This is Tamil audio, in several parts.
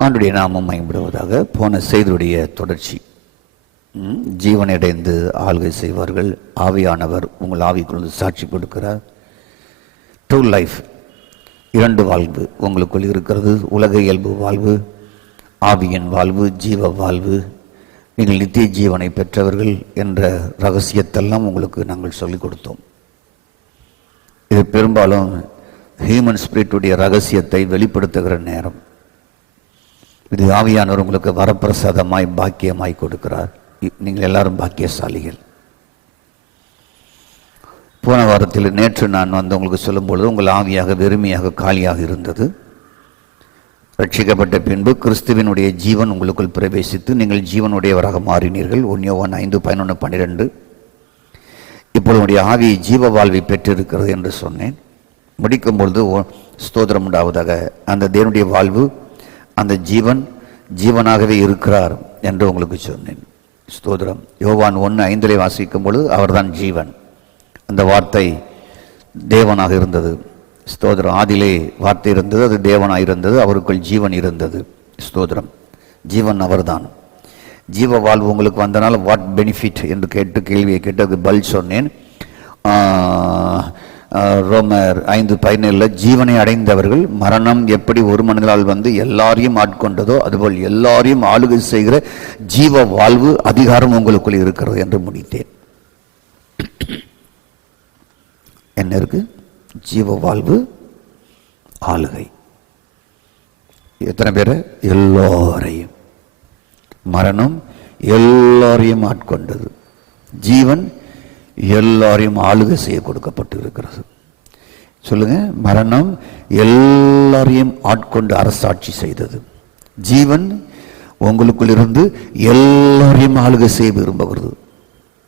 ஆண்டுடைய நாமம் மயம்படுவதாக. போன செய்தியுடைய தொடர்ச்சி, ஜீவனடைந்து ஆள்கை செய்வார்கள். ஆவியானவர் உங்கள் ஆவிக்குள் சாட்சி கொடுக்கிறார். ட்ரூ லைஃப், இரண்டு வாழ்வு உங்களுக்குள் இருக்கிறது. உலக இயல்பு வாழ்வு, ஆவியின் வாழ்வு, ஜீவ வாழ்வு. நீங்கள் நித்திய ஜீவனை பெற்றவர்கள் என்ற ரகசியத்தெல்லாம் உங்களுக்கு நாங்கள் சொல்லிக் கொடுத்தோம். இது பெரும்பாலும் ஹியூமன் ஸ்பிரிட்டுடைய ரகசியத்தை வெளிப்படுத்துகிற நேரம். இது ஆவியானவர் உங்களுக்கு வரப்பிரசாதமாய் பாக்கியமாய் கொடுக்கிறார். நீங்கள் எல்லாரும் பாக்கியசாலிகள். போன வாரத்தில் நேற்று நான் உங்களுக்கு சொல்லும்பொழுது உங்கள் ஆவியாக வெறுமையாக காலியாக இருந்தது. ரட்சிக்கப்பட்ட பின்பு கிறிஸ்துவினுடைய ஜீவன் உங்களுக்குள் பிரவேசித்து நீங்கள் ஜீவனுடையவராக மாறினீர்கள். 1 யோவான் 5:11-12. இப்பொழுது உடைய ஆவி ஜீவ வாழ்வை பெற்றிருக்கிறது என்று சொன்னேன். முடிக்கும் பொழுது ஸ்தோத்திரம் உண்டாவதாக. அந்த தேவனுடைய வாழ்வு, அந்த ஜீவன் ஜீவனாகவே இருக்கிறார் என்று உங்களுக்கு சொன்னேன். ஸ்தோத்திரம். யோவான் 1:5 வாசிக்கும் பொழுது அவர்தான் ஜீவன். அந்த வார்த்தை தேவனாக இருந்தது. ஸ்தோத்திரம். ஆதிலே வார்த்தை இருந்தது, அது தேவனாக இருந்தது, அவருக்குள் ஜீவன் இருந்தது. ஸ்தோத்திரம். ஜீவன் அவர்தான். ஜீவ வாழ்வு உங்களுக்கு வந்தனால வாட் பெனிஃபிட் என்று கேள்வியை கேட்டு அது பதில் சொன்னேன். ரோமர் 5:17 ஜீவனை அடைந்தவர்கள் மரணம் எப்படி ஒரு மனிதனால் வந்து எல்லாரையும் ஆட்கொண்டதோ அதுபோல் எல்லாரையும் ஆளுகை செய்கிற ஜீவ வாழ்வு அதிகாரம் உங்களுக்குள் இருக்கிறது என்று முடித்தேன். என்ன இருக்கு? ஜீவ வாழ்வு, ஆளுகை. எத்தனை பேரை? எல்லோரையும். மரணம் எல்லாரையும் ஆட்கொண்டது. ஜீவன் எல்லாரையும் ஆளுகை செய்ய கொடுக்கப்பட்டு இருக்கிறது. சொல்லுங்க. மரணம் எல்லாரையும் ஆட்கொண்டு அரசாட்சி செய்தது. ஜீவன் உங்களுக்குள் இருந்து எல்லாரையும் ஆளுகை செய்ய விரும்புகிறது.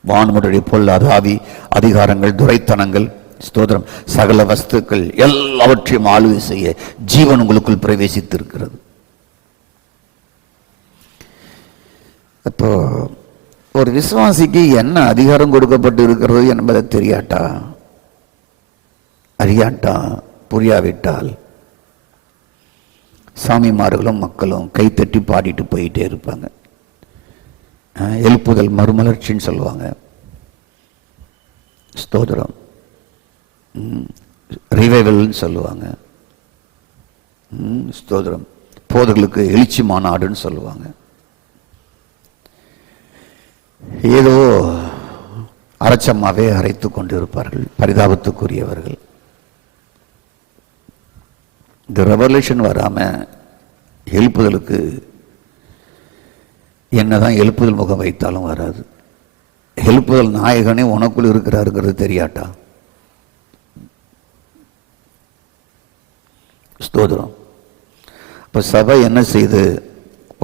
வானமுடைய பொல்லாத ஆவி, அதிகாரங்கள், துரைத்தனங்கள், ஸ்தோத்திரம், சகல வஸ்துக்கள் எல்லாவற்றையும் ஆளுகை செய்ய ஜீவன் உங்களுக்குள் பிரவேசித்திருக்கிறது. அப்போ ஒரு விசுவாசிக்கு என்ன அதிகாரம் கொடுக்கப்பட்டு இருக்கிறது என்பதை அறியாட்டா புரியாவிட்டால் சாமிமார்களும் மக்களும் கைத்தட்டி பாடிட்டு போயிட்டே இருப்பாங்க. எழுப்புதல் மறுமலர்ச்சின்னு சொல்லுவாங்க. ஸ்தோத்திரம். ரிவைவல்னு சொல்லுவாங்க. ஸ்தோத்திரம். போதர்களுக்கு எழுச்சி மாநாடுன்னு சொல்லுவாங்க. ஏதோ அரைச்சம்மாவே அரைத்து கொண்டு இருப்பார்கள். பரிதாபத்துக்குரியவர்கள். இந்த ரெவல்யூஷன் வராம எழுப்புதலுக்கு என்னதான் எழுப்புதல் முகம் வைத்தாலும் வராது. எழுப்புதல் நாயகனே உனக்குள் இருக்கிறாருங்கிறது தெரியாட்டா? ஸ்தோத்திரம். இப்போ சபை என்ன செய்து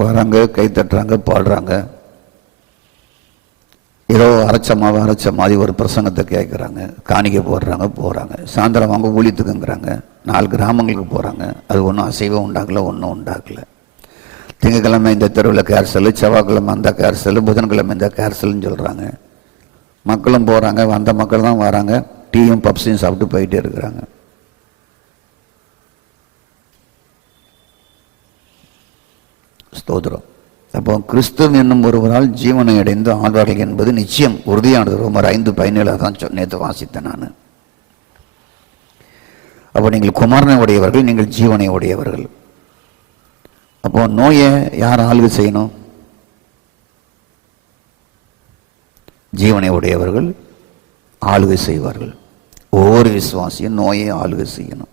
வராங்க, கை தட்டுறாங்க, பாடுறாங்க. ஏதோ அரைச்ச மாதிரி ஒரு பிரசங்கத்தை கேட்குறாங்க, காணிக்கை போடுறாங்க. சாயந்தரம் வாங்க ஊழியத்துக்குங்கிறாங்க. 4 கிராமங்களுக்கு போகிறாங்க. அது ஒன்றும் அசைவம் உண்டாகலை, ஒன்றும் உண்டாகலை. திங்கக்கிழமை இந்த தெருவில் கேர்சல், செவ்வாய்க்கிழமை அந்த கேர்சல், புதன்கிழமை இந்த கேர்சல்னு சொல்கிறாங்க. மக்களும் போகிறாங்க, வந்த மக்கள் தான் வராங்க. டீயும் பப்ஸையும் சாப்பிட்டு போயிட்டே இருக்கிறாங்க. ஸ்தோத்திரம். அப்போ கிறிஸ்துவ என்னும் ஒருவரால் ஜீவனை அடைந்து ஆழ்வார்கள் என்பது நிச்சயம் உறுதியானது. ரோமர் 5:17 தான் நேற்று வாசித்தேன் நான். அப்போ நீங்கள் குமாரனை உடையவர்கள், நீங்கள் ஜீவனை உடையவர்கள். அப்போ நோயை யார் ஆளுகை செய்யணும்? ஜீவனை உடையவர்கள் ஆளுகை செய்வார்கள். ஒவ்வொரு விசுவாசியும் நோயை ஆளுகை செய்யணும்.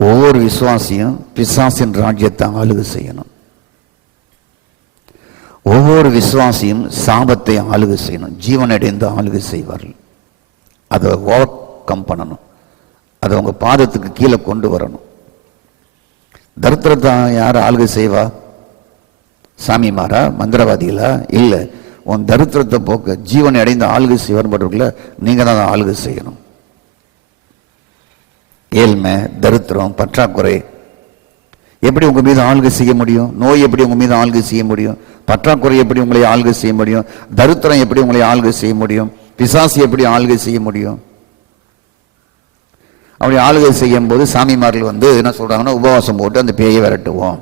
ஒவ்வொரு விசுவாசியும் பிசாசின் ராஜ்யத்தை ஆளுகை செய்யணும். ஒவ்வொரு விசுவாசியும் சாபத்தை ஆளுகை செய்யணும். ஜீவனடைந்து ஆளுகை செய்வார்கள். அதை ஓவர் கம் பண்ணணும். அதை உங்க பாதத்துக்கு கீழே கொண்டு வரணும். தரித்திரத்தை யார் ஆளுகை செய்வா? சாமிமாரா, மந்திரவாதிகளா? இல்லை. உன் தரித்திரத்தை போக்க ஜீவனை அடைந்து ஆளுகை செய்வார்பவர்கள நீங்க தான் ஆளுகை செய்யணும். ஏழ்மை, தரித்திரம், பற்றாக்குறை எப்படி உங்க மீது ஆளுகை செய்ய முடியும்? நோய் எப்படி உங்க மீது ஆளுகை செய்ய முடியும்? பற்றாக்குறை எப்படி உங்களை ஆளுகை செய்ய முடியும்? தரித்திரம் எப்படி உங்களை ஆளுகை செய்ய முடியும்? பிசாசு எப்படி ஆளுகை செய்ய முடியும்? அப்படி ஆளுகை செய்யும் போது சாமிமார்கள் வந்து என்ன சொல்றாங்கன்னா, உபவாசம் போட்டு அந்த பேயை விரட்டுவோம்,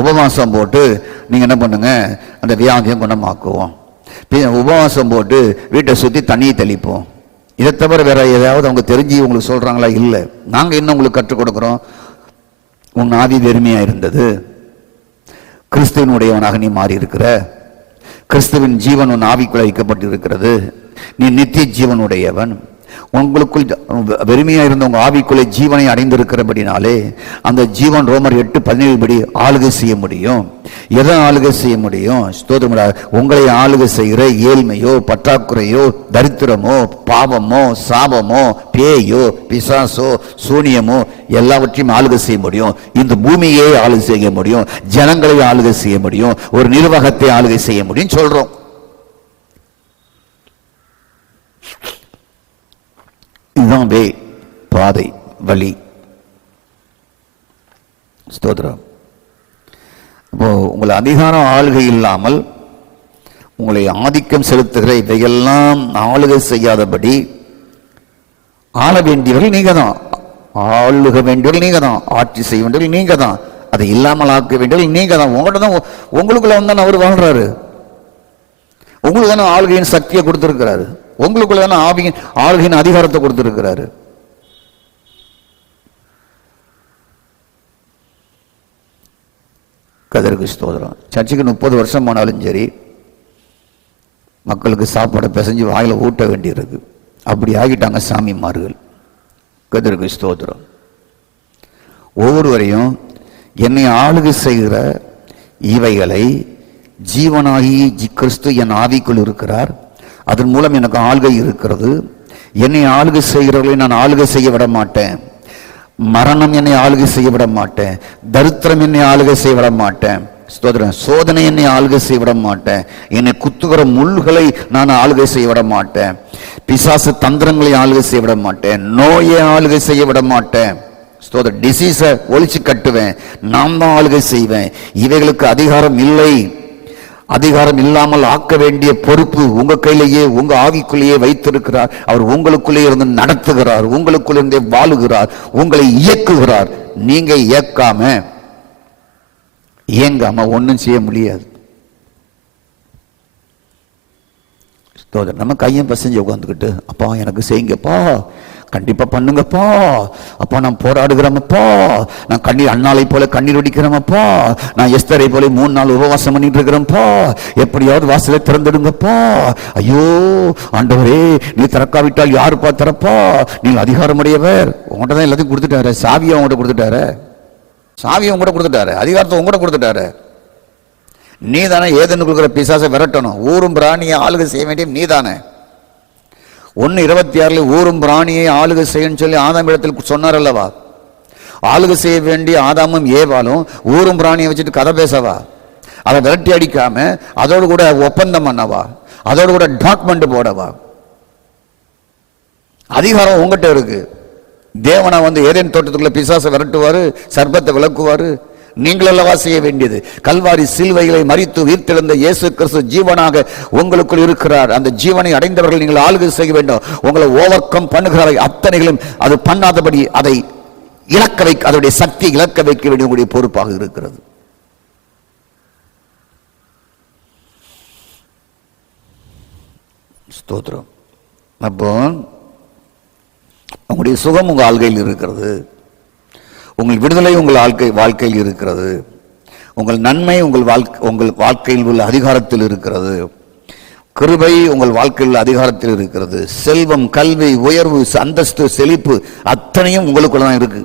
உபவாசம் போட்டு நீங்க என்ன பண்ணுங்க அந்த வியாதியம் குணமாக்குவோம், உபவாசம் போட்டு வீட்டை சுற்றி தண்ணியை தெளிப்போம். இதை தவிர வேற ஏதாவது அவங்க தெரிஞ்சு உங்களுக்கு சொல்றாங்களா? இல்லை. நாங்க என்ன உங்களுக்கு கற்றுக் கொடுக்குறோம்? உன் ஆவி வெறுமையா இருந்தது, கிறிஸ்துவனுடையவனாக நீ மாறி இருக்கிற, கிறிஸ்துவின் ஜீவன் உன் ஆவிக்குள் வைக்கப்பட்டு இருக்கிறது, நீ நித்திய ஜீவனுடையவன். உங்களுக்குள் வெறுமையா இருந்த உங்க ஆவிக்குள்ளே ஜீவனை அடைந்திருக்கிறபடினாலே அந்த ஜீவன் ரோமர் 8:17 படி ஆளுகை செய்ய முடியும். எதை ஆளுகை செய்ய முடியும்? ஸ்தோத்திரம். உங்களை ஆளுகை செய்கிற ஏழ்மையோ, பற்றாக்குறையோ, தரித்திரமோ, பாவமோ, சாபமோ, பேயோ, பிசாசோ, சூனியமோ எல்லாவற்றையும் ஆளுகை செய்ய முடியும். இந்த பூமியை ஆளுகை செய்ய முடியும், ஜனங்களை ஆளுகை செய்ய முடியும், ஒரு நிர்வாகத்தை ஆளுகை செய்ய முடியும் சொல்றோம். இதுதான் வே, பாதை, வழி. ஸ்தோத்திரம். இப்போ உங்களை அதிகாரம் ஆளுகை இல்லாமல் உங்களை ஆதிக்கம் செலுத்துகிற இவையெல்லாம் ஆளுகை செய்யாதபடி ஆள வேண்டியவர்கள் நீங்க தான், ஆளுக வேண்டியவர்கள் நீங்க தான், ஆட்சி செய்ய வேண்டியவர்கள் நீங்க தான், அதை இல்லாமல் ஆக்க வேண்டியவர்கள் நீங்க தான். உங்கள்கிட்ட தான், உங்களுக்குள்ள வந்து அவர் வாழ்றாரு, உங்களுக்கு தானே ஆளுகையின் சக்தியை கொடுத்திருக்கிறாரு, உங்களுக்குள்ள தானே ஆளுகையின் அதிகாரத்தை கொடுத்திருக்கிறாரு. கதருக்கு ஸ்தோத்திரம். சர்ச்சுக்கு 30 வருஷம் போனாலும் சரி, மக்களுக்கு சாப்பாடை பிசைஞ்சு வாயில ஊட்ட வேண்டியிருக்கு. அப்படி ஆகிட்டாங்க சாமிமார்கள். கதருக்கு ஸ்தோத்திரம். ஒவ்வொருவரையும் என்னை ஆளுகை செய்கிற இவைகளை ஜீவனாகி கிறிஸ்து என் ஆவிக்குள் இருக்கிறார், அதன் மூலம் எனக்கு ஆளுகை இருக்கிறது. என்னை ஆளுகை செய்கிறவர்களை நான் ஆளுகை செய்ய விட மாட்டேன். மரணம் என்னை ஆளுகை செய்ய விட மாட்டேன், தரித்திரம் என்னை ஆளுகை செய்ய விட மாட்டேன், சோதனை என்னை ஆளுகை செய்ய விட மாட்டேன், என்னை குத்துகிற முள்களை நான் ஆளுகை செய்ய விட மாட்டேன், பிசாசு தந்திரங்களை ஆளுகை செய்ய விட மாட்டேன், நோயை ஆளுகை செய்ய விட மாட்டேன், டிசீஸை ஒழிச்சு கட்டுவேன், நான் தான் ஆளுகை செய்வேன். இவைகளுக்கு அதிகாரம் இல்லை. அதிகாரம் இல்லாமல் ஆக்க வேண்டிய பொறுப்பு உங்க கையிலேயே, உங்க ஆவிக்குள்ளேயே வைத்திருக்கிறார். அவர் உங்களுக்குள்ளே இருந்து நடத்துகிறார், உங்களுக்குள்ளே இருந்தே வாழுகிறார், உங்களை இயக்குகிறார். நீங்க இயங்காம ஒன்றும் செய்ய முடியாது. நம்ம கையும் பசஞ்சு உட்காந்துக்கிட்டு, அப்பா எனக்கு செய்யுங்கப்பா, கண்டிப்பா பண்ணுங்கப்பா, அப்பா நான் போராடுகிறேன்ப்பா, நான் கண்ணீர் அண்ணாலை போல கண்ணீர் ஒடிக்கிறேன்ப்பா, நான் எஸ்தரை போல 3 நாள் உபவாசம் பண்ணிட்டு இருக்கிறேன்ப்பா, எப்படியாவது வாசலை திறந்துடுங்கப்பா, ஐயோ ஆண்டவரே நீ திறக்காவிட்டால் யாருப்பா திறப்பா, நீங்கள் அதிகாரமுடையவர், உங்கள்கிட்ட தான் எல்லாத்தையும் கொடுத்துட்டாரு, சாவியை உங்கள்கிட்ட கொடுத்துட்டாரு, சாவியை உங்கள்கிட்ட கொடுத்துட்டாரு, அதிகாரத்தை உங்கள்கிட்ட கொடுத்துட்டாரு. நீ தானே ஏதேன்னு கொடுக்குற பிசாசை விரட்டணும், ஊரும் பிராணியை ஆளுகை செய்ய வேண்டிய நீ தானே. 1:26 ஊரும் பிராணியை ஆளுகை செய்யன்னு சொல்லி ஆதாம் இடத்தில் சொன்னார் அல்லவா? ஆளுகை செய்ய வேண்டிய ஆதாமும் ஏவாலும் ஊரும் பிராணியை வச்சுட்டு கதை பேசவா? அதை விரட்டி அடிக்காம அதோடு கூட ஒப்பந்தம் பண்ணவா? அதோடு கூட டாக்குமெண்ட் போடவா? அதிகாரம் உங்ககிட்ட இருக்கு. தேவனா வந்து ஏதேன் தோட்டத்துக்குள்ள பிசாசை விரட்டுவாரு, சர்ப்பத்தை விளக்குவாரு. நீங்கள் அல்லவா செய்ய வேண்டியது. கல்வாரி சிலுவைகளை மரித்து உயிர்த்தெழுந்த இயேசு கிறிஸ்து ஜீவனாக உங்களுக்குள் இருக்கிறார். அந்த ஜீவனை அடைந்தவர்கள் நீங்கள் ஆளுகை செய்ய வேண்டும். உங்களை ஓவர் கம் பண்ணுகிறவை அத்தனைகளும் அது பண்ணாதபடி அதை இழக்க வைக்க, அதனுடைய சக்தி இழக்க வைக்க வேண்டிய பொறுப்பாக இருக்கிறது. ஸ்தோத்திரம். அப்போ உங்களுடைய சுகம் உங்கள் ஆள்கையில் இருக்கிறது, உங்கள் விடுதலை உங்கள் வாழ்க்கையில் இருக்கிறது, உங்கள் நன்மை உங்கள் வாழ்க்கையில் உள்ள அதிகாரத்தில் இருக்கிறது, கிருபை உங்கள் வாழ்க்கையில் உள்ள அதிகாரத்தில் இருக்கிறது, செல்வம், கல்வி, உயர்வு, அந்தஸ்து, செழிப்பு அத்தனையும் உங்களுக்குள்ள தான் இருக்கு.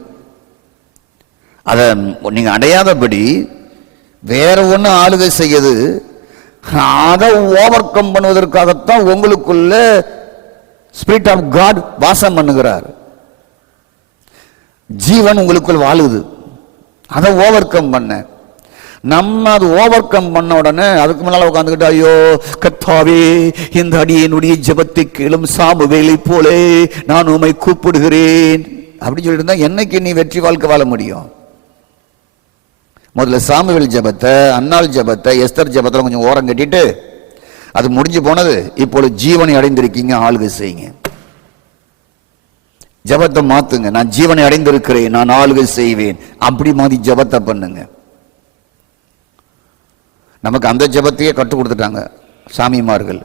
அதை நீங்க அடையாதபடி வேற ஒன்று ஆளுகை செய்யுது. அதை ஓவர் கம் பண்ணுவதற்காகத்தான் உங்களுக்குள்ள ஸ்பிரிட் ஆஃப் காட் வாசம் பண்ணுகிறார். ஜீவன் உங்களுக்குள் வாழுது. அதை ஓவர் கம் பண்ண நம்ம அது ஓவர் கம் பண்ண உடனே அதுக்கு முன்னால உட்காந்துக்கிட்டு, ஐயோ கர்த்தாவே இந்த அடியனுடைய ஜெபத்தை கேளும், சாமுவேலை போலே நான் உம்மை கூப்பிடுகிறேன் அப்படின்னு சொல்லிட்டு இருந்தா என்னைக்கு நீ வெற்றி வாழ்க்கை வாழ முடியும்? முதல்ல சாமுவேல் ஜெபத்தை, அன்னாள் ஜெபத்தை, எஸ்தர் ஜெபத்தில் கொஞ்சம் ஓரம் கட்டிட்டு அது முடிஞ்சு போனது. இப்பொழுது ஜீவனை அடைந்திருக்கீங்க, ஆளுகை செய்யுங்க. ஜபத்தை மாத்துங்க. நான் ஜீவனை அடைந்திருக்கிறேன், நான் ஆளுகை செய்வேன், அப்படி மாதிரி ஜபத்தை பண்ணுங்க. நமக்கு அந்த ஜபத்தையே கற்றுக் கொடுத்துட்டாங்க சாமிமார்கள்.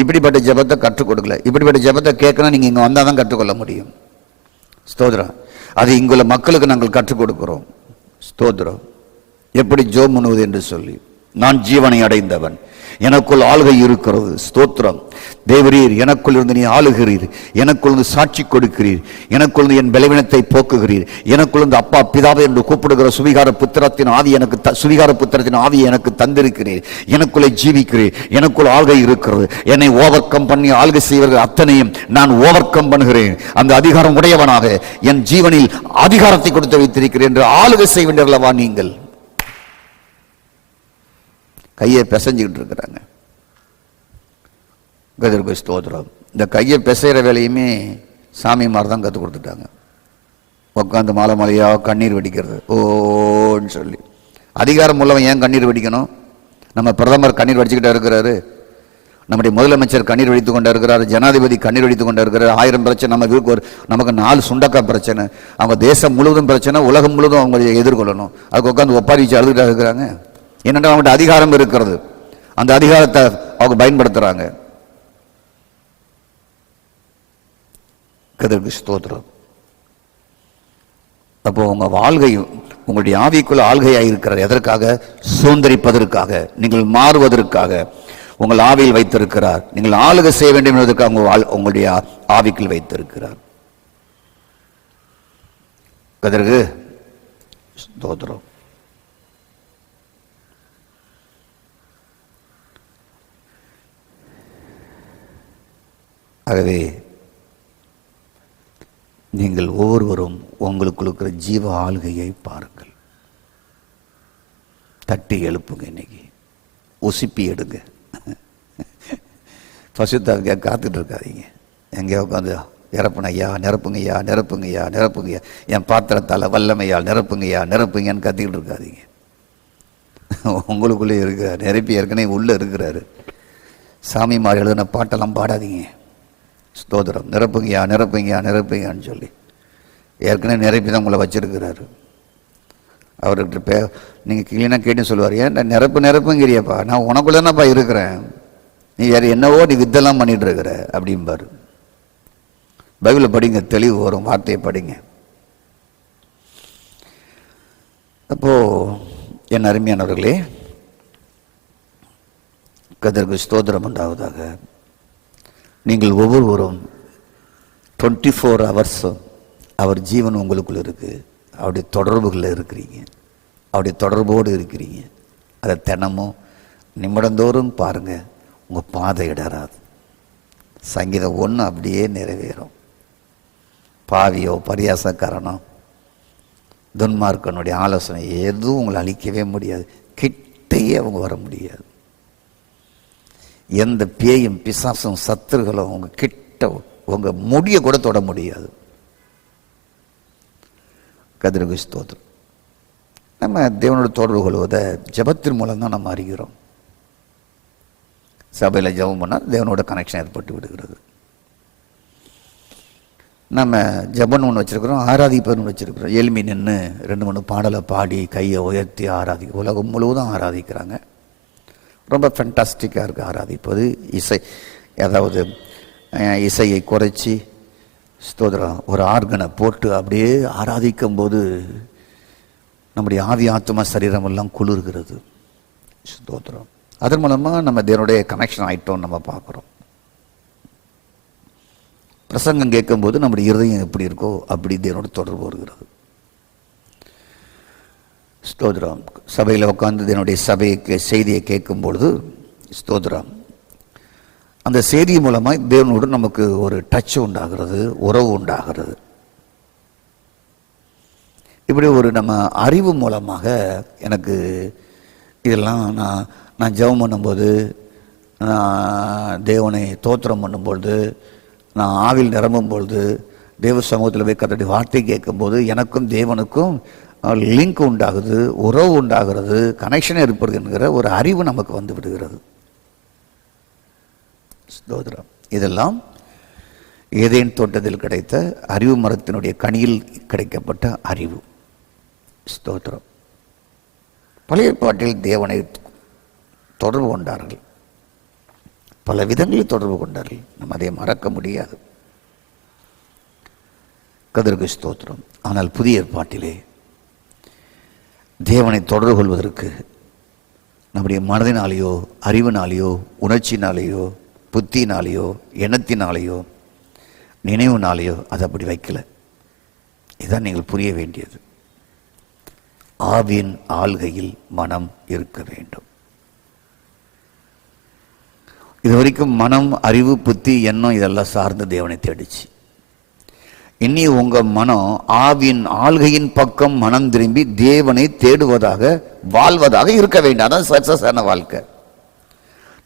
இப்படிப்பட்ட ஜபத்தை கற்றுக் கொடுக்கல. இப்படிப்பட்ட ஜபத்தை கேட்கணும், நீங்க இங்க வந்தால் தான் கற்றுக்கொள்ள முடியும். ஸ்தோத்திரம். அது இங்குள்ள மக்களுக்கு நாங்கள் கற்றுக் கொடுக்கிறோம். ஸ்தோத்திரம். எப்படி ஜெபம் பண்ணுவது என்று சொல்லி, நான் ஜீவனை அடைந்தவன், எனக்குள் ஆளுகை இருக்கிறது. ஸ்தோத்திரம். தேவரீர் எனக்குள் இருந்து நீ ஆளுகிறீர், எனக்குள் இருந்து சாட்சி கொடுக்கிறீர், எனக்குள் இருந்து என் பலவீனத்தை போக்குகிறீர், எனக்குள் இருந்து அப்பா பிதாவை என்று கூப்பிடுகிற சுவிகார புத்திரத்தின் ஆவி எனக்கு தந்திருக்கிறீர், எனக்குள்ளே ஜீவிக்கிறீர், எனக்குள் ஆளுகை இருக்கிறது. என்னை ஓவர் கம் பண்ணி ஆளுகை செய்வர்கள் அத்தனையும் நான் ஓவர் கம் பண்ணுகிறேன். அந்த அதிகாரம் உடையவனாக என் ஜீவனில் அதிகாரத்தை கொடுத்து வைத்திருக்கிறேன் என்று ஆளுகை செய்ய வேண்டியவர்களவா நீங்கள்? கையை பிசைஞ்சுக்கிட்டு இருக்கிறாங்க. கதிர்க்கு ஸ்தோத்திரம். இந்த கையை பிசைகிற வேலையுமே சாமிமார் தான் கற்றுக் கொடுத்துட்டாங்க. உட்காந்து மாலை மாலையாக கண்ணீர் வெடிக்கிறது ஓன்னு சொல்லி. அதிகாரம் உள்ளவன் ஏன் கண்ணீர் வெடிக்கணும்? நம்ம பிரதமர் கண்ணீர் வடிச்சுக்கிட்டே இருக்கிறாரு, நம்முடைய முதலமைச்சர் கண்ணீர் வெடித்து கொண்டே இருக்கிறார், ஜனாதிபதி கண்ணீர் வெடித்து கொண்டே இருக்கிறார். 1000 பிரச்சனை நமக்கு 4 சுண்டக்காய் பிரச்சனை, அவங்க தேசம் முழுவதும் பிரச்சனை, உலகம் முழுவதும் அவங்க எதிர்கொள்ளணும். அதுக்கு உட்காந்து ஒப்பாரி வச்சு அழுதுகிட்டா இருக்கிறாங்க. என்னென்ன அவங்கள்ட்ட அதிகாரம் இருக்கிறது, அந்த அதிகாரத்தை அவங்க பயன்படுத்துறாங்க. கதிர்க்கு ஸ்தோத்திரம். அப்போ உங்க வாழ்கை உங்களுடைய ஆவிக்குள்ள ஆள்கையாக இருக்கிறார். எதற்காக? சுதந்திரிப்பதற்காக, நீங்கள் மாறுவதற்காக உங்கள் ஆவியில் வைத்திருக்கிறார். நீங்கள் ஆளுகை செய்ய வேண்டும் என்பதற்காக உங்களுடைய ஆவிக்குள் வைத்திருக்கிறார். கதிர்க்கு ஸ்தோத்திரம். ஆகவே நீங்கள் ஒவ்வொருவரும் உங்களுக்குள் இருக்கிற ஜீவ ஆளுகையை பாருங்கள். தட்டி எழுப்புங்க. இன்னைக்கு உசிப்பி எடுங்க. பசுத்தாவியா காத்துட்டு இருக்காதீங்க. எங்கேயோ உட்காந்து நிரப்புனையா நிரப்புங்கய்யா நிரப்புங்கய்யா நிரப்புங்கய்யா, என் பாத்திரத்தால் வல்லமையால் நிரப்புங்கய்யா நிரப்புங்கன்னு கத்திக்கிட்டு இருக்காதீங்க. உங்களுக்குள்ளே இருக்கிறார், நிரப்பி ஏற்கனவே உள்ளே இருக்கிறாரு. சாமி மாதிரி எழுதின பாட்டெல்லாம் பாடாதீங்க. ஸ்தோத்திரம். நிரப்புங்கய்யா நிரப்புங்கய்யா நிரப்புங்கன்னு சொல்லி ஏற்கனவே நிரப்பி தான் உங்களை வச்சிருக்கிறாரு. அவர்கிட்ட நீங்கள் கிளீனாக கேட்டு சொல்லுவார், ஏன் நிரப்புங்கிறியப்பா, நான் உனக்குள்ள தானப்பா இருக்கிறேன், நீ வேறு என்னவோ நீ வித்தெல்லாம் பண்ணிட்டு இருக்கிற அப்படிம்பாரு. பைபிளை படிங்க, தெளிவு வரும். வார்த்தையை படிங்க. அப்போ என் அருமையானவர்களே, கர்த்தருக்கு ஸ்தோத்திரம் உண்டாவதாக. நீங்கள் ஒவ்வொருவரும் 24 hours அவர் ஜீவன் உங்களுக்குள்ள இருக்கு. அவருடைய தொடர்புகளில் இருக்கிறீங்க, அவருடைய தொடர்போடு இருக்கிறீங்க. அதை தினமும் நிமிடந்தோறும் பாருங்க, உங்க பாதை இடராது. சங்கீதம் 1 அப்படியே நிறைவேறும். பாவியோ பரியாசக்காரனோ துன்மார்க்கனுடைய ஆலோசனை எதுவும் உங்களை அழிக்கவே முடியாது. கிட்டையே அவங்க வர முடியாது. எந்த பேயும் பிசாசும் சத்துருகளும் உங்க கிட்ட உங்க முடிய கூட தொட முடியாது. கர்த்தருக்கு ஸ்தோத்திரம். நம்ம தேவனோட தொடர்பு கொள்வதை ஜெபத்தின் மூலம் தான் நம்ம அறிகிறோம். சபையில் ஜெபம் பண்ணால் தேவனோட கனெக்ஷன் ஏற்பட்டு விடுகிறது. நம்ம ஜெபம்னு ஒன்று வச்சுருக்கிறோம், ஆராதிப்பதுன்னு வச்சுருக்கிறோம். எளிமை நின்று 2-3 பாடலை பாடி கையை உயர்த்தி ஆராதிக்க உலகம் முழுவதும் ஆராதிக்கிறாங்க. ரொம்ப ஃபென்டாஸ்டிக்காக இருக்குது ஆராதிப்பது. அதாவது இசையை குறைச்சி ஸ்தோத்திரம் ஒரு ஆர்கனை போட்டு அப்படியே ஆராதிக்கும் போது நம்முடைய ஆவி ஆத்மா சரீரம் எல்லாம் குளிர்கிறது. ஸ்தோத்திரம். அதன் மூலமாக நம்ம தேவனுடைய கனெக்ஷன் ஆகிட்டோம் நம்ம பார்க்குறோம். பிரசங்கம் கேட்கும்போது நம்முடைய இருதயம் எப்படி இருக்கோ அப்படி தேவனோட தொடர்பு வருகிறது. ஸ்தோத்திரம். சபையில் உட்காந்து என்னுடைய சபைக்கு செய்தியை கேட்கும் பொழுது ஸ்தோத்திரம், அந்த செய்தி மூலமாக தேவனோடு நமக்கு ஒரு டச் உண்டாகிறது, உறவு உண்டாகிறது. இப்படி ஒரு நம்ம அறிவு மூலமாக எனக்கு இதெல்லாம் நான் ஜெபம் பண்ணும்போது, நான் தேவனை தோத்திரம் பண்ணும்பொழுது, நான் ஆவில் நிரம்பும் பொழுது, தேவ சமூகத்தில் போய் கர்த்தருடைய வார்த்தை கேட்கும்போது எனக்கும் தேவனுக்கும் லிங்க் உண்டாகுது, உறவு உண்டாகிறது, கனெக்ஷன் ஏற்படுகிற ஒரு அறிவு நமக்கு வந்து விடுகிறது. ஸ்தோத்திரம். இதெல்லாம் ஏதேன் தோட்டத்தில் கிடைத்த அறிவு மரத்தினுடைய கனியில் கிடைக்கப்பட்ட அறிவு. ஸ்தோத்திரம். பழைய ஏற்பாட்டில் தேவனை தொடர்பு கொண்டார்கள், பல விதங்களில் தொடர்பு கொண்டார்கள். நம்ம அதை மறக்க முடியாது. கர்த்தருக்கு ஸ்தோத்திரம். ஆனால் புதிய ஏற்பாட்டிலே தேவனை தொடர்பு கொள்வதற்கு நம்முடைய மனதினாலேயோ அறிவினாலேயோ உணர்ச்சினாலேயோ புத்தினாலேயோ எண்ணத்தினாலேயோ நினைவுனாலேயோ அதை அப்படி வைக்கல. இதுதான் நீங்கள் புரிய வேண்டியது. ஆவியின் ஆள்கையில் மனம் இருக்க வேண்டும். இதுவரைக்கும் மனம், அறிவு, புத்தி, எண்ணம் இதெல்லாம் சார்ந்து தேவனை தேடிச்சு. இனி உங்க மனம் ஆவியின் ஆள்கையின் பக்கம் மனம் திரும்பி தேவனை தேடுவதாக வாழ்வதாக இருக்க வேண்டும். அதான் சக்சஸ் ஆன வாழ்க்கை.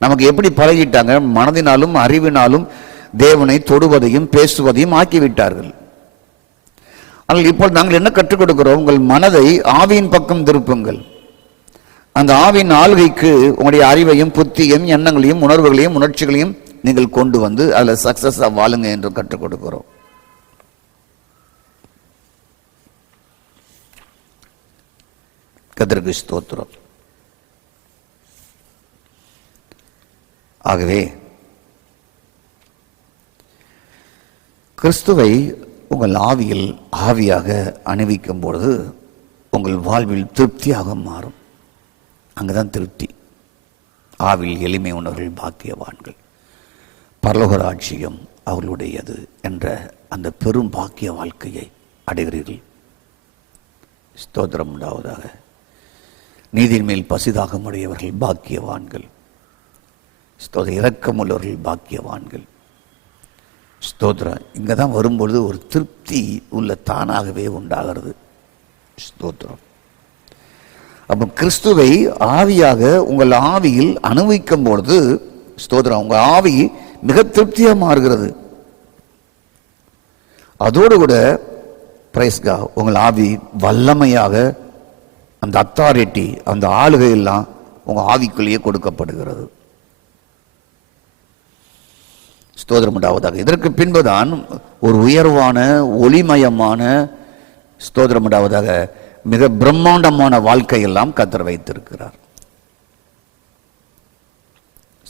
நமக்கு எப்படி பழகிட்டாங்க? மனதினாலும் அறிவினாலும் தேவனை தொடுவதையும் பேசுவதையும் ஆக்கிவிட்டார்கள். ஆனால் இப்போ நாங்கள் என்ன கற்றுக் கொடுக்கிறோம்? உங்கள் மனதை ஆவியின் பக்கம் திருப்புங்கள். அந்த ஆவியின் ஆள்கைக்கு உங்களுடைய அறிவையும் புத்தியையும் எண்ணங்களையும் உணர்வுகளையும் உணர்ச்சிகளையும் நீங்கள் கொண்டு வந்து அதில் சக்சஸா வாழுங்க என்று கற்றுக் கொடுக்கிறோம். கர்த்தருக்கு ஸ்தோத்திரம். ஆகவே கிறிஸ்துவை உங்கள் ஆவியில் ஆவியாக அணிவிக்கும் பொழுது உங்கள் வாழ்வில் திருப்தியாக மாறும். அங்குதான் திருப்தி. ஆவில் எளிமை உணர்வுகள் பாக்கியவான்கள், பரலோக ராஜ்யம் அவர்களுடையது என்ற அந்த பெரும் பாக்கிய வாழ்க்கையை அடைகிறீர்கள். ஸ்தோத்திரம் உண்டாவதாக. நீதியின் மேல் பசிதாகம் உடையவர்கள் பாக்கியவான்கள். ஸ்தோத்திர இரக்கமுள்ளவர்கள் பாக்கியவான்கள். ஸ்தோத்திரம். இங்கே தான் வரும்பொழுது ஒரு திருப்தி உள்ள தானாகவே உண்டாகிறது. ஸ்தோத்திரம். அப்போ கிறிஸ்துவை ஆவியாக உங்கள் ஆவியில் அனுபவிக்கும் பொழுது ஸ்தோத்திரம், உங்கள் ஆவி மிக திருப்தியாக மாறுகிறது. அதோடு கூட பிரைஸ்கா உங்கள் ஆவி வல்லமையாக அந்த அத்தாரிட்டி, அந்த ஆளுகையெல்லாம் உங்கள் ஆவிக்குள்ளேயே கொடுக்கப்படுகிறது. ஸ்தோத்திரம் உண்டாவதாக. இதற்கு பின்புதான் ஒரு உயர்வான ஒளிமயமான ஸ்தோத்திரம் உண்டாவதாக மிக பிரம்மாண்டமான வாழ்க்கையெல்லாம் கர்த்தர் வைத்திருக்கிறார்.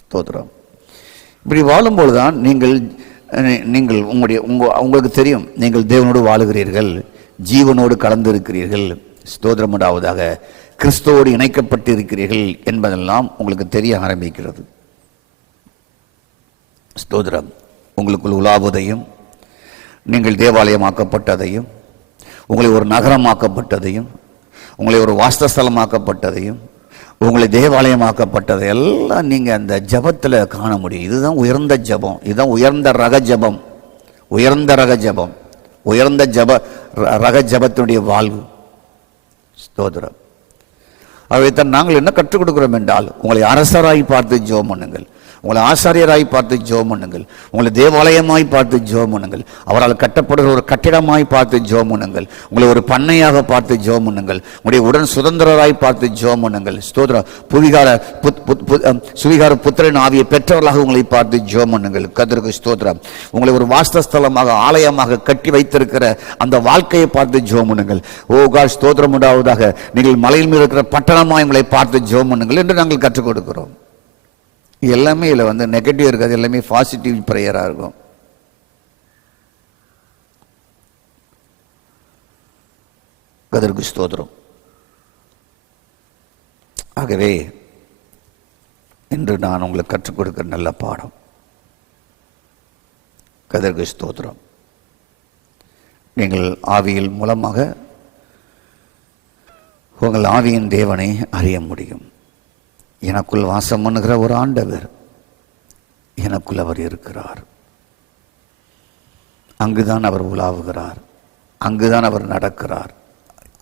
ஸ்தோத்திரம். இப்படி வாழும்பொழுதுதான் நீங்கள் உங்களுக்கு தெரியும், நீங்கள் தேவனோடு வாழுகிறீர்கள், ஜீவனோடு கலந்து இருக்கிறீர்கள். ஸ்தோத்திரம் உண்டாவதாக. கிறிஸ்துவோடு இணைக்கப்பட்டு இருக்கிறீர்கள் என்பதெல்லாம் உங்களுக்கு தெரிய ஆரம்பிக்கிறது. ஸ்தோத்திரம். உங்களுக்குள் உலாவுவதையும், நீங்கள் தேவாலயமாக்கப்பட்டதையும், உங்களை ஒரு நகரமாக்கப்பட்டதையும், உங்களை ஒரு வாஸ்தஸ்தலமாக்கப்பட்டதையும், உங்களை தேவாலயமாக்கப்பட்டதை எல்லாம் நீங்கள் அந்த ஜபத்தில் காண முடியும். இதுதான் உயர்ந்த ஜபம். இதுதான் உயர்ந்த ரக ஜபம். உயர்ந்த ரக ஜபம், உயர்ந்த ரக ஜபத்தினுடைய வாழ்வு. ஸ்தோத்திரம். அவைத்தான் நாங்கள் என்ன கற்றுக் கொடுக்கிறோம் என்றால், உங்களை அரசராய் பார்த்து ஜெபம் பண்ணுங்கள், உங்களை ஆசாரியராய் பார்த்து ஜெபம் பண்ணுங்கள், உங்களை தேவாலயமாய் பார்த்து ஜெபம் பண்ணுங்கள், அவரால் கட்டப்படுகிற ஒரு கட்டிடமாய் பார்த்து ஜெபம் பண்ணுங்கள், உங்களை ஒரு பண்ணையாக பார்த்து ஜெபம் பண்ணுங்கள், உங்களுடைய உடன் சுதந்திரராய் பார்த்து ஜெபம் பண்ணுங்கள். ஸ்தோத்திரம். சுவிகார புத்திரன் ஆவியை பெற்றவர்களாக உங்களை பார்த்து ஜெபம் பண்ணுங்கள். கர்த்தருக்கு ஸ்தோத்திரம். உங்களை ஒரு வாஸ்தஸ்தலமாக ஆலயமாக கட்டி வைத்திருக்கிற அந்த வாழ்க்கையை பார்த்து ஜெபம் பண்ணுங்கள். ஓ காட், ஸ்தோத்திரம் உண்டாவதாக. நீங்கள் மலையில் மீது இருக்கிற பட்டணமாய் உங்களை பார்த்து ஜெபம் பண்ணுங்கள் என்று நாங்கள் கற்றுக் கொடுக்கிறோம். எல்லாமே இதில் நெகட்டிவ் இருக்காது, எல்லாமே பாசிட்டிவ் ப்ரேயராக இருக்கும். கர்த்தருக்கு ஸ்தோத்திரம். ஆகவே இன்று நான் உங்களுக்கு கற்றுக் கொடுக்கிற நல்ல பாடம். கர்த்தருக்கு ஸ்தோத்திரம். நீங்கள் ஆவியில் மூலமாக உங்கள் ஆவியின் தேவனை அறிய முடியும். எனக்குள் வாசம் பண்ணுகிற ஒரு ஆண்டவர், எனக்குள் அவர் இருக்கிறார். அங்குதான் அவர் உலாவுகிறார், அங்குதான் அவர் நடக்கிறார்,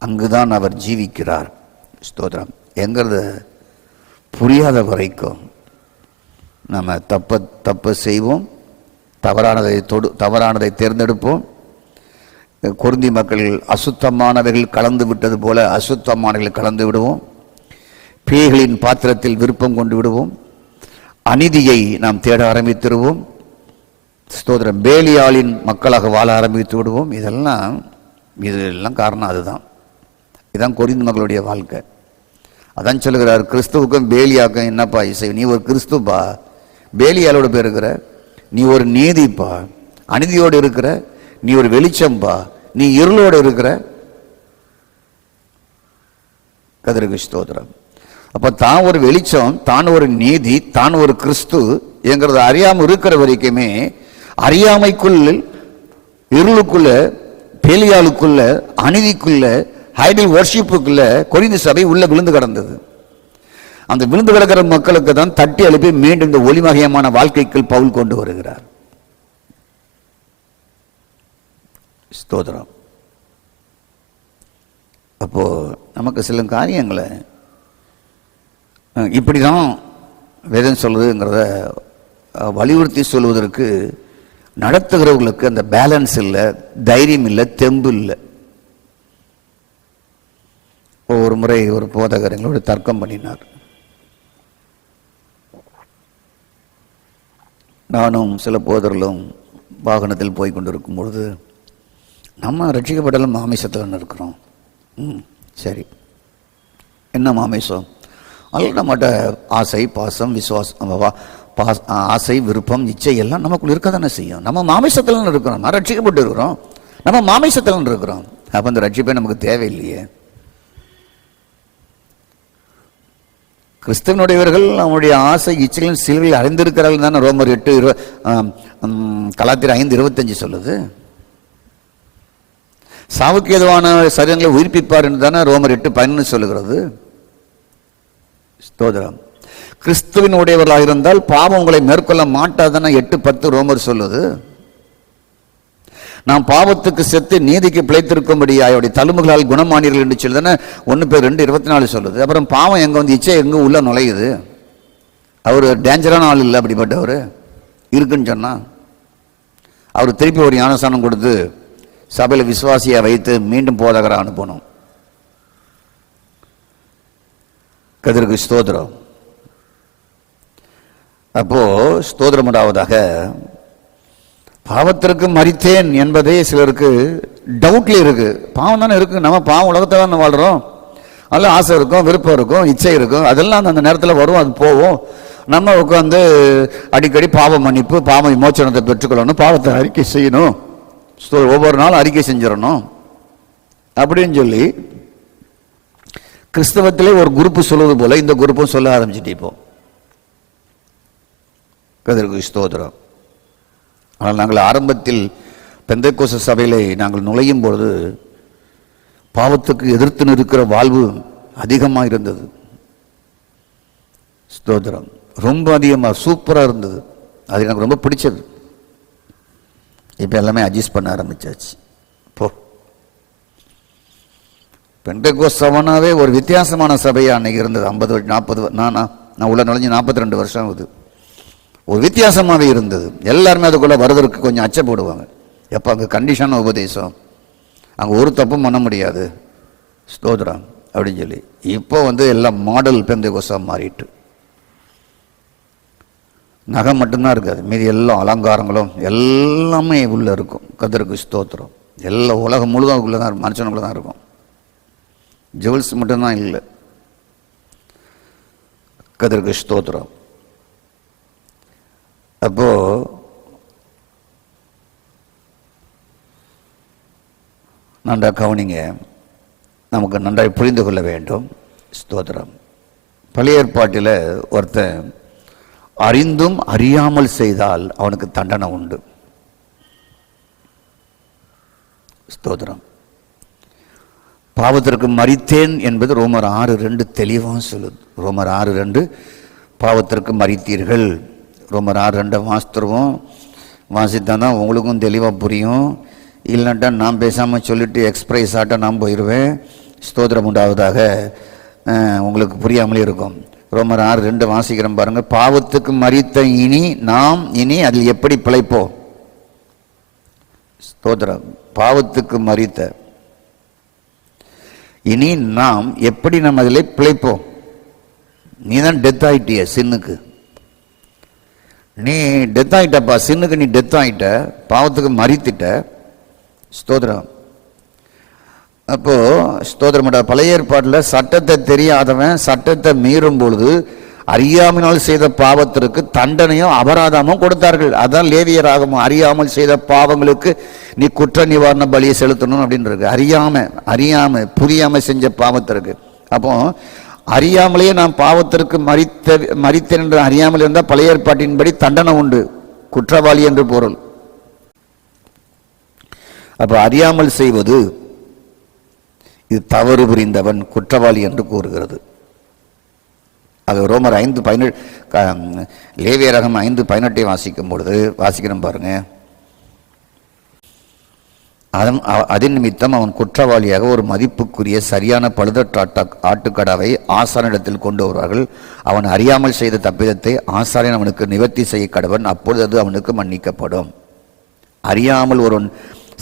அங்குதான் அவர் ஜீவிக்கிறார். ஸ்தோத்திரம். எங்கிறது புரியாத வரைக்கும் நம்ம தப்பு செய்வோம், தவறானதை தேர்ந்தெடுப்போம். கொரிந்தி மக்கள் அசுத்தமானவர்கள் கலந்து விட்டது போல அசுத்தமானவர்கள் கலந்து விடுவோம். பேய்களின் பாத்திரத்தில் விருப்பம் கொண்டு விடுவோம். அநீதியை நாம் தேட ஆரம்பித்திருவோம். ஸ்தோத்திரம். பேலியாளின் மக்களாக வாழ ஆரம்பித்து விடுவோம். இதெல்லாம் காரணம் அதுதான். இதுதான் கொரிந்து மக்களுடைய வாழ்க்கை. அதான் சொல்லுகிறார், கிறிஸ்துவுக்கும் பேலியாக்கும் என்னப்பா இசை? நீ ஒரு கிறிஸ்துப்பா, பேலியாலோட பேர் இருக்கிற. நீ ஒரு நீதிப்பா, அநீதியோடு இருக்கிற. நீ ஒரு வெளிச்சம்பா, நீ இருளோடு இருக்கிற. கர்த்தருக்கு ஸ்தோத்திரம். அப்ப தான் ஒரு வெளிச்சம், தான் ஒரு நீதி, தான் ஒரு கிறிஸ்து என்கிறத அறியாம இருக்கிற வரைக்குமே அறியாமைக்குள், இருளுக்குள்ள, பேலியாளுக்குள்ள, அநீதிக்குள்ள, ஐடல் வர்ஷிப்புக்குள்ள கொரிந்து சபை உள்ள விழுந்து கிடந்தது. அந்த விழுந்து கிடக்கிற மக்களுக்கு தான் தட்டி எழுப்பி மீண்டும் இந்த ஒளிமயமான வாழ்க்கைக்குள் பவுல் கொண்டு வருகிறார். ஸ்தோத்திரம். அப்போ நமக்கு சில காரியங்களை இப்படிதான் வேதம் சொல்லுதுங்கிறத வலியுறுத்தி சொல்வதற்கு நடத்துகிறவர்களுக்கு அந்த பேலன்ஸ் இல்லை, தைரியம் இல்லை, தெம்பு இல்லை. ஒரு முறை ஒரு போதகர் எங்களோட தர்க்கம் பண்ணினார். நானும் சில போதர்களும் வாகனத்தில் போய் கொண்டிருக்கும் பொழுது, நம்ம ரட்சிக்கப்பட்டாலும் மாமிசத்தில் இருக்கிறோம். சரி, என்ன மாமிசம்? அதில் நம்மகிட்ட ஆசை, பாசம், விசுவாசம், ஆசை, விருப்பம், இச்சை எல்லாம் நமக்குள்ள இருக்க தானே செய்யும். நம்ம மாமிசத்தில் இருக்கிறோம், ரட்சிக்கப்பட்டு இருக்கிறோம், நம்ம மாமிசத்தில் இருக்கிறோம். அப்போ அந்த ரட்சிப்பே நமக்கு தேவையில்லையே. கிறிஸ்தவனுடையவர்கள் அவனுடைய ஆசை இச்சைகளின் சிலுவையில் அறிந்திருக்கிறார்கள் தானே ரோமர் 8 கலாத்தியர் 5:25 சொல்லுது. சாவுக்கு ஏதுவான சரீரங்களை உயிர்ப்பிப்பார் என்று தானே ரோமர் 8:11 சொல்லுகிறது. ஸ்தோத்திரம். கிறிஸ்துவின் உடையவர்களாக இருந்தால் பாவம் உங்களை மேற்கொள்ள மாட்டாதானே 8:10 ரோமர் சொல்லுது. நாம் பாவத்துக்கு செத்து நீதிக்கு பிழைத்திருக்கும்படி அவருடைய தழும்புகளால் குணமானீர்கள் என்று சொல்லி தானே 1 பேதுரு 2:24 சொல்லுது. அப்புறம் பாவம் எங்க வந்து இச்சை எங்க உள்ள நுழையுது? அவர் டேஞ்சரான ஆள் இல்லை, அப்படிப்பட்டவர் இருக்குன்னு சொன்னா அவர் திருப்பி ஒரு ஞானஸ்தானம் கொடுத்து சபையில் விசுவாசியை வைத்து மீண்டும் போதகரை அனுப்பணும். கர்த்தருக்கு ஸ்தோத்திரம். அப்போ ஸ்தோத்திரம் உண்டாவதாக. பாவத்திற்கு மரித்தேன் என்பதே சிலருக்கு டவுட்ல இருக்கு. பாவம் தானே இருக்கு, நம்ம பாவம் உலகத்தில் தானே வாழ்றோம். அதில் ஆசை இருக்கும், விருப்பம் இருக்கும், இச்சை இருக்கும், அதெல்லாம் அந்த நேரத்தில் வரும், அது போவோம். நம்ம உட்காந்து அடிக்கடி பாவ மன்னிப்பு, பாவ விமோச்சனத்தை பெற்றுக்கொள்ளணும், பாவத்தை அறிக்கை செய்யணும், ஒவ்வொரு நாளும் அறிக்கை செஞ்சிடணும் அப்படின்னு சொல்லி கிறிஸ்தவத்திலே ஒரு குரூப்பு சொல்வது போல இந்த குரூப்பும் சொல்ல ஆரம்பிச்சுட்டு இப்போ. கர்த்தருக்கு ஸ்தோத்திரம். ஆனால் நாங்கள் ஆரம்பத்தில் பெந்தேகோஸ்து சபையிலே நாங்கள் நுழையும் பொழுது பாவத்துக்கு எதிர்த்து நிற்கிற வாழ்வு அதிகமாக இருந்தது. ஸ்தோத்திரம். ரொம்ப அதிகமாக சூப்பராக இருந்தது. அது எனக்கு ரொம்ப பிடிச்சது. இப்போ எல்லாமே அட்ஜஸ்ட் பண்ண ஆரம்பிச்சாச்சு. இப்போ பெந்தேகோஸ்து சபைனாவே ஒரு வித்தியாசமான சபையாக அன்னைக்கு இருந்தது. 50-40 நான் உள்ள நுழைஞ்சு 42 வருஷம் ஆகுது. ஒரு வித்தியாசமாகவே இருந்தது. எல்லாருமே அதுக்குள்ளே வருவதற்கு கொஞ்சம் அச்சப்படுவாங்க. எப்போ அங்கே கண்டிஷனான உபதேசம், அங்கே ஒரு தப்பும் பண்ண முடியாது, ஸ்தோத்திரம் அப்படின்னு சொல்லி. இப்போ எல்லாம் மாடல் பெந்தேகோஸ்தா மாறிட்டு நகை மட்டும்தான் இருக்காது, மீதி எல்லாம் அலங்காரங்களும் எல்லாமே உள்ளே இருக்கும். கர்த்தருக்கு ஸ்தோத்திரம். எல்லாம் உலகம் முழுதும் உள்ளே தான், மனுஷனுக்குள்ளே தான் இருக்கும். ஜுவல்ஸ் மட்டும்தான் இல்லை. கர்த்தருக்கு ஸ்தோத்திரம். அப்போ நன்றாக கவனிங்க, நமக்கு நன்றாக புரிந்து கொள்ள வேண்டும். ஸ்தோத்திரம். பழைய ஏற்பாட்டில் ஒருத்தன் அறிந்தும் அறியாமல் செய்தால் அவனுக்கு தண்டனை உண்டு. ஸ்தோத்திரம். பாவத்திற்கு மரித்தேன் என்பது ரோமர் 6:2 தெளிவாக சொல்லுது. ரோமர் 6:2 பாவத்திற்கு மரித்தீர்கள். ரோமர் 6:2 வாசித்துருவோம். வாசித்தா தான் உங்களுக்கும் தெளிவாக புரியும். இல்லைன்ட்டா நான் பேசாமல் சொல்லிட்டு எக்ஸ்பிரஸ் ஆட்ட நான் போயிடுவேன். ஸ்தோத்திரம் உண்டாவதாக. உங்களுக்கு புரியாமலே இருக்கும். ரோமர் 6:2 வாசிக்கிறோம் பாருங்க. பாவத்துக்கு மரித்த நாம் இனி அதில் எப்படி பிழைப்போம்? ஸ்தோத்திரம். பாவத்துக்கு மரித்த இனி நாம் எப்படி நம்ம அதில் பிழைப்போம்? நீ தான் டெத் ஆயிட்டிய சின்னுக்கு. நீ டெத் ஆகிட்டப்பா, சின்னுக்கு நீ டெத் ஆகிட்ட, பாவத்துக்கு மரித்திட்ட. ஸ்தோத்திரம். அப்போ ஸ்தோத்திரம். பழைய ஏற்பாட்டில் சட்டத்தை தெரியாதவன் சட்டத்தை மீறும் பொழுது அறியாமையினால் செய்த பாவத்திற்கு தண்டனையும் அபராதமும் கொடுத்தார்கள். அதான் லேவியராகமம். அறியாமல் செய்த பாவங்களுக்கு நீ குற்ற நிவாரண பலியை செலுத்தணும் அப்படின்னு இருக்கு. அறியாம புரியாம செஞ்ச பாவத்திற்கு. அப்போ அறியாமலேயே நான் பாவத்திற்கு மரித்தேன் என்று அறியாமல் இருந்தால் பழைய ஏற்பாட்டின்படி தண்டனை உண்டு, குற்றவாளி என்று பொருள். அப்ப அறியாமல் செய்வது இது தவறு புரிந்தவன் குற்றவாளி என்று கூறுகிறது. அது ரோமர் 5:18 லேவியராகமம் 5:18 வாசிக்கும் பொழுது வாசிக்கிறோம் பாருங்க. அதன் நிமித்தம் அவன் குற்றவாளியாக ஒரு மதிப்புக்குரிய சரியான பழுதற்ற ஆட்டுக்கடாவை ஆசாரியனிடத்தில் கொண்டு வருவார்கள். அவன் அறியாமல் செய்த தப்பிதத்தை ஆசாரியன் அவனுக்கு நிவர்த்தி செய்ய கடவன், அப்பொழுது அது அவனுக்கு மன்னிக்கப்படும். அறியாமல் ஒருவன்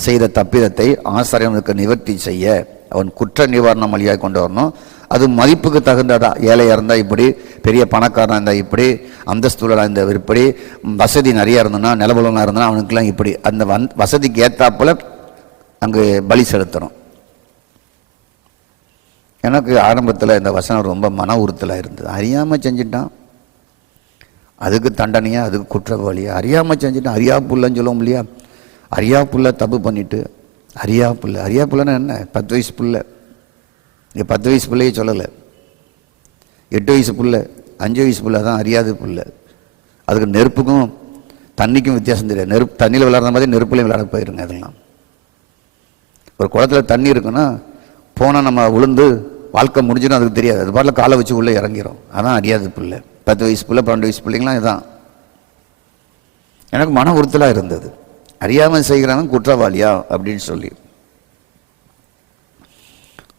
செய்த தப்பிதத்தை ஆசாரியன் அவனுக்கு நிவர்த்தி செய்ய அவன் குற்ற நிவாரணம் வழியாக கொண்டு வரணும். அது மதிப்புக்கு தகுந்ததா. ஏழையாக இருந்தால் இப்படி, பெரிய பணக்காரனாக இருந்தால் இப்படி, அந்தஸ்துலாக இருந்தால் இப்படி, வசதி நிறையா இருந்ததுன்னா, நிலபலனாக இருந்தால் அவனுக்கெல்லாம் இப்படி, அந்த வசதிக்கு ஏற்றாப்புல அங்கு பலி செலுத்தணும். எனக்கு ஆரம்பத்தில் இந்த வசனம் ரொம்ப மன உறுத்தலாக இருந்தது. அறியாமல் செஞ்சிட்டான், அதுக்கு தண்டனையா, அதுக்கு குற்றவாளியா? அறியாமல் செஞ்சுட்டான், அறியா புள்ளன்னு சொல்லுவோம் இல்லையா? அறியா புள்ள தப்பு பண்ணிட்டு அறியா புள்ளன்னா என்ன? 10 வயசு புள்ள. இங்கே 10 வயசு பிள்ளையே சொல்லலை, 8 வயசு புள்ள, 5 வயசு புள்ள தான் அறியாது புள்ள. அதுக்கு நெருப்புக்கும் தண்ணிக்கும் வித்தியாசம் தெரியாது. தண்ணியில் விளையாடுற மாதிரி நெருப்புலையும் விளையாட போயிருங்க. அதெல்லாம் ஒரு குளத்தில் தண்ணி இருக்குன்னா போனால் நம்ம விழுந்து வாழ்க்கை முடிஞ்சுன்னு அதுக்கு தெரியாது. அது பாட்டில் காலை வச்சு உள்ளே இறங்கிறோம். அதான் அறியாது பிள்ளை. 10 வயசு பிள்ளை, 12 வயசு பிள்ளைங்களாம் இதுதான். எனக்கு மன உறுத்தலாக இருந்தது. அறியாமல் செய்கிறான் குற்றவாளியா அப்படின்னு சொல்லி.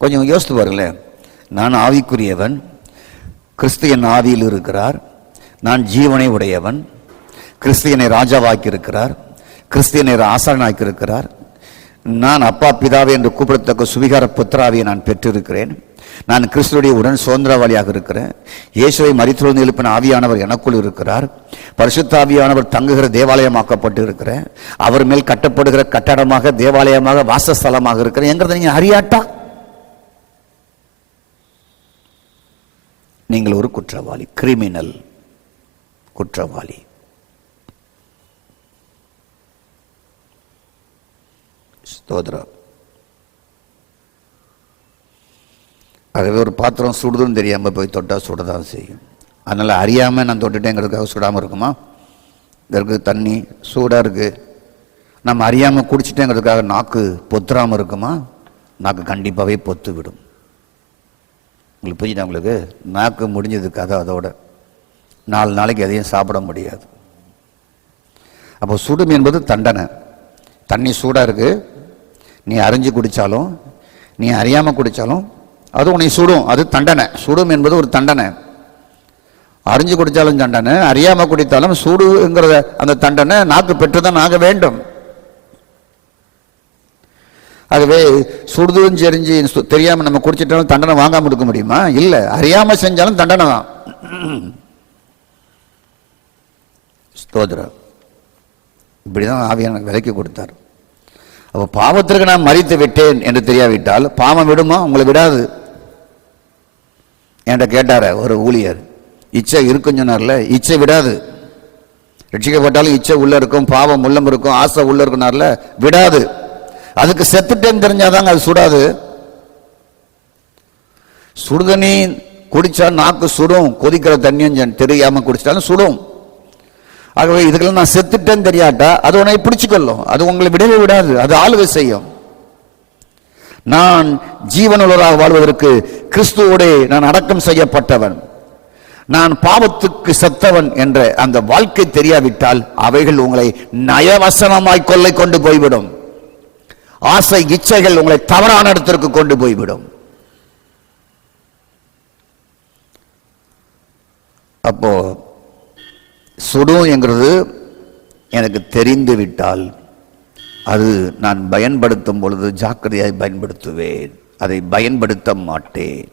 கொஞ்சம் யோசித்து பாருங்களேன். நான் ஆவிக்குரியவன், கிறிஸ்து என் ஆவியில் இருக்கிறார், நான் ஜீவனை உடையவன், கிறிஸ்து என்னை ராஜாவாக்கி இருக்கிறார், கிறிஸ்து என்னை ஆசாரனாக்கி இருக்கிறார், நான் அப்பா பிதாவே என்று கூப்பிடத்தக்க சுவிகார புத்திராவியை நான் பெற்றிருக்கிறேன், நான் கிறிஸ்துடைய உடன் சுதந்திரவாளியாக இருக்கிறேன், இயேசுவை மரித்தோர்ந்து எழுப்பின ஆவியானவர் எனக்குள் இருக்கிறார், பரிசுத்த ஆவியானவர் தங்குகிற தேவாலயமாக்கப்பட்டு இருக்கிறேன், அவர் மேல் கட்டப்படுகிற கட்டடமாக தேவாலயமாக வாசஸ்தலமாக இருக்கிறேன் என்கிறத நீங்க அறியாட்டா? நீங்கள் ஒரு குற்றவாளி, கிரிமினல், குற்றவாளி. ஸ்தோத்திரம். ஆகவே ஒரு பாத்திரம் சுடுதுன்னு தெரியாமல் போய் தொட்டால் சுடதான் செய்யும். அதனால் அறியாமல் நான் தொட்டுட்டேங்கிறதுக்காக சுடாமல் இருக்குமா? இதற்கு தண்ணி சூடாக இருக்குது, நம்ம அறியாமல் குடிச்சிட்டேங்கிறதுக்காக நாக்கு பொத்துறாமல் இருக்குமா? நாக்கு கண்டிப்பாகவே பொத்து விடும். உங்களுக்கு புரிஞ்சுட்டா? உங்களுக்கு நாக்கு முடிஞ்சதுக்கு அதோட 4 நாளைக்கு எதையும் சாப்பிட முடியாது. அப்போ சுடும் என்பது தண்டனை. தண்ணி சூடாக இருக்குது, நீ அறிஞ்சு குடித்தாலும் நீ அறியாமல் குடித்தாலும் அது உன்னை சுடும். அது தண்டனை. சுடும் என்பது ஒரு தண்டனை. அறிஞ்சு குடித்தாலும் தண்டனை, அறியாமல் குடித்தாலும் சூடுங்கிறத அந்த தண்டனை நாக்கு பெற்றுதான் ஆக வேண்டும். ஆகவே சுடுதுன்னு தெரிஞ்சு தெரியாமல் நம்ம குடிச்சிட்டாலும் தண்டனை வாங்காமல் இருக்க முடியுமா? இல்லை. அறியாமல் செஞ்சாலும் தண்டனை தான். ஸ்தோத்திரம். இப்படிதான் ஆவியான விலைக்கு கொடுத்தார். அப்போ பாவத்திற்கு நான் மரித்து விட்டேன் என்று தெரியாவிட்டால் பாவம் விடுமா? உங்களை விடாது. என்கிட்ட கேட்டார ஒரு ஊழியர், இச்சை இருக்குன்னு சொன்னார்ல, இச்சை விடாது. ரட்சிக்கப்பட்டாலும் இச்சை உள்ள இருக்கும், பாவம் உள்ளம் இருக்கும், ஆசை உள்ள இருக்குனார்ல, விடாது. அதுக்கு செத்துட்டேன்னு தெரிஞ்சாதாங்க அது சுடாது. சுடுதண்ணி குடிச்சா நாக்கு சுடும், கொதிக்கிற தண்ணியும் தெரியாம குடிச்சிட்டாலும் சுடும். ஆகவே இதுக்கெல்லாம் நான் செத்துட்டேன்னு தெரியாட்டா அது உன்னை பிடிச்சுக்கொள்ளும், அது உங்களை விடவே விடாது, அது ஆளுகை செய்யும். நான் ஜீவனுள்ளவராக வாழ்வதற்கு கிறிஸ்துவோட நான் அடக்கம் செய்யப்பட்டவன், நான் பாவத்துக்கு செத்தவன் என்ற அந்த வாழ்க்கை தெரியாவிட்டால் அவைகள் உங்களை நயவசனமாய் கொள்ளை கொண்டு போய்விடும். ஆசை இச்சைகள் உங்களை தவறான இடத்திற்கு கொண்டு போய்விடும். அப்போ சுடும் என்கிறது எனக்கு தெரிந்து விட்டால் அது நான் பயன்படுத்தும் பொழுது ஜாக்கிரதையாய் பயன்படுத்துவேன், அதை பயன்படுத்த மாட்டேன்.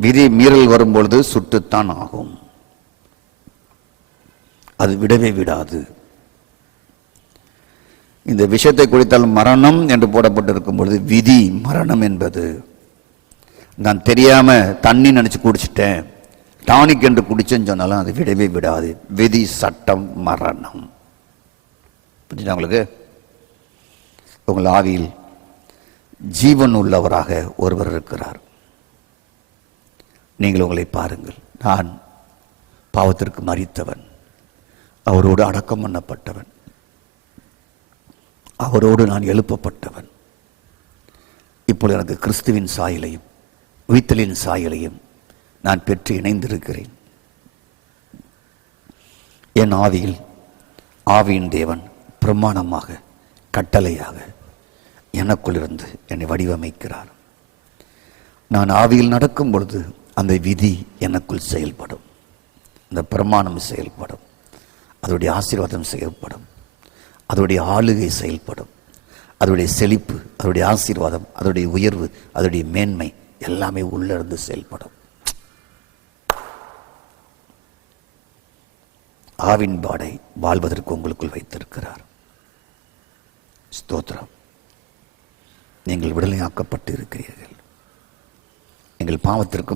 விதி மீறல் வரும்பொழுது சுட்டுத்தான் ஆகும். அது விடவே விடாது. இந்த விஷயத்தை குடித்தால் மரணம் என்று போடப்பட்டிருக்கும் பொழுது விதி மரணம் என்பது. நான் தெரியாம தண்ணி நினைச்சு குடிச்சிட்டேன், டானிக் என்று குடிச்சேன்னு சொன்னாலும் அது விடவே விடாது. விதி, சட்டம், மரணம். புரிஞ்சுதா உங்களுக்கு? உங்கள் ஆவியில் ஜீவன் உள்ளவராக ஒருவர் இருக்கிறார். நீங்கள் உங்களை பாருங்கள். நான் பாவத்திற்கு மரித்தவன், அவரோடு அடக்கம் பண்ணப்பட்டவன், அவரோடு நான் எழுப்பப்பட்டவன். இப்பொழுது எனக்கு கிறிஸ்துவின் சாயலையும் உயிர்த்தலின் சாயலையும் நான் பெற்று இணைந்திருக்கிறேன். என் ஆவியில் ஆவியின் தேவன் பிரமாணமாக கட்டளையாக எனக்குள்ளிருந்து என்னை வடிவமைக்கிறார். நான் ஆவியில் நடக்கும் பொழுது அந்த விதி எனக்குள் செயல்படும், அந்த பிரமாணம் செயல்படும், அதோடைய ஆசீர்வாதம் செயல்படும், அதோடைய ஆளுகை செயல்படும், அதோடைய செழிப்பு, அதோடைய ஆசீர்வாதம், அதோடைய உயர்வு, அதோடைய மேன்மை எல்லாமே உள்ளிருந்து செயல்படும். ஆவின் பாடை வாழ்வதற்கு உங்களுக்குள் வைத்திருக்கிறார். ஸ்தோத்திரம். நீங்கள் விடுதலையாக்கப்பட்டு இருக்கிறீர்கள். நீங்கள் பாவத்திற்கு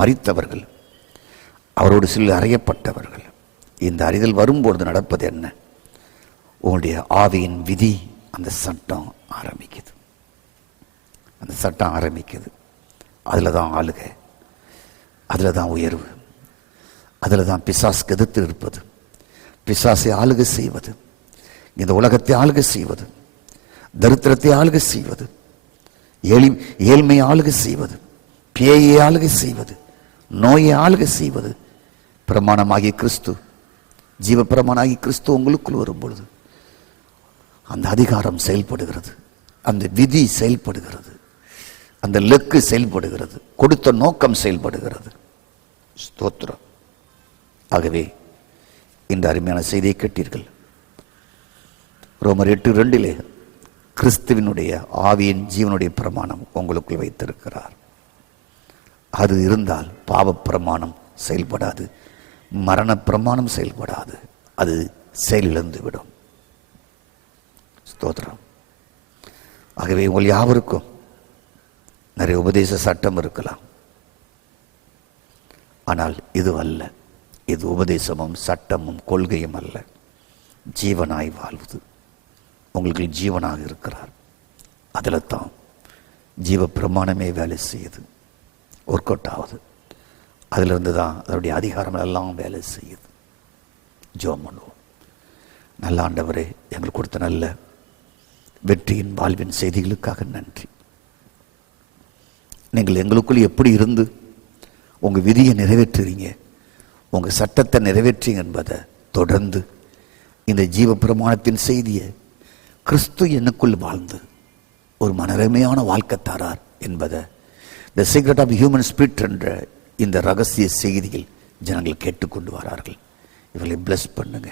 மரித்தவர்கள், அவரோடு சில அறையப்பட்டவர்கள். இந்த அறிதல் வரும்பொழுது நடப்பது என்ன? உங்களுடைய ஆவியின் விதி, அந்த சட்டம் ஆரம்பிக்குது. அந்த சட்டம் ஆரம்பிக்குது. அதில் தான் ஆளுகை, அதில் தான் உயர்வு, அதில் தான் பிசாசுக்கு எதிர்த்து இருப்பது, பிசாசை ஆளுகை செய்வது, இந்த உலகத்தை ஆளுகை செய்வது, தரித்திரத்தை ஆளுகை செய்வது, ஏழ்மையை ஆளுகை செய்வது, பேயை ஆளுகை செய்வது, நோயை ஆளுகை செய்வது. பிரமாணமாகிய கிறிஸ்து, ஜீவ பிரமாணமாகிய கிறிஸ்து உங்களுக்குள் வரும் பொழுது அந்த அதிகாரம் செயல்படுகிறது, அந்த விதி செயல்படுகிறது, அந்த லெக்கு செயல்படுகிறது, கொடுத்த நோக்கம் செயல்படுகிறது. ஸ்தோத்திரம். ஆகவே இந்த அருமையான செய்தியை கேட்டீர்கள். ரோமர் 8:2 கிறிஸ்துவினுடைய ஆவியின் ஜீவனுடைய பிரமாணம் உங்களுக்குள் வைத்திருக்கிறார். அது இருந்தால் பாவ பிரமாணம் செயல்படாது, மரண பிரமாணம் செயல்படாது, அது செயலிழந்து விடும். ஸ்தோத்திரம். ஆகவே உங்கள் யாவருக்கும் நிறைய உபதேச சட்டம் இருக்கலாம், ஆனால் இது அல்ல. இது உபதேசமும் சட்டமும் கொள்கையும் அல்ல, ஜீவனாய் வாழ்வது. உங்களுக்கு ஜீவனாக இருக்கிறார். அதில் தான் ஜீவ பிரமாணமே வேலை செய்யுது, ஒர்க் அவுட் ஆகுது. அதிலிருந்து தான் அதனுடைய அதிகாரம் எல்லாம் வேலை செய்யுது. ஜெபம் பண்ணுவோம். நல்ல ஆண்டவரே, எங்களுக்கு கொடுத்த நல்ல வெற்றியின் வாழ்வின் செய்திகளுக்காக நன்றி. நீங்கள் எங்களுக்குள் எப்படி இருந்து உங்கள் விதியை நிறைவேற்றுறீங்க, உங்கள் சட்டத்தை நிறைவேற்றீங்க என்பதை தொடர்ந்து இந்த ஜீவ பிரமாணத்தின் செய்தியை கிறிஸ்து எனக்குள் வாழ்ந்து ஒரு மனரமையான வாழ்க்கை தரார் என்பதை the secret of human spirit என்ற இந்த ரகசிய செய்தியில் ஜனங்கள் கேட்டுக்கொண்டு வரார்கள். இவர்களை பிளஸ் பண்ணுங்க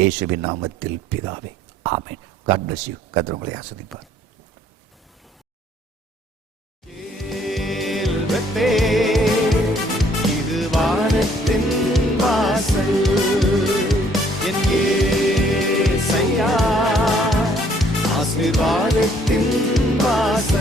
இயேசுவின் நாமத்தில் பிதாவே, ஆமென். God bless you. கர்த்தர் உங்களை ஆசீர்வதிப்பார். இது வானத்தின் வாசல், என் இயேசையா ஆசீர்வாதத்தின் வாசல்.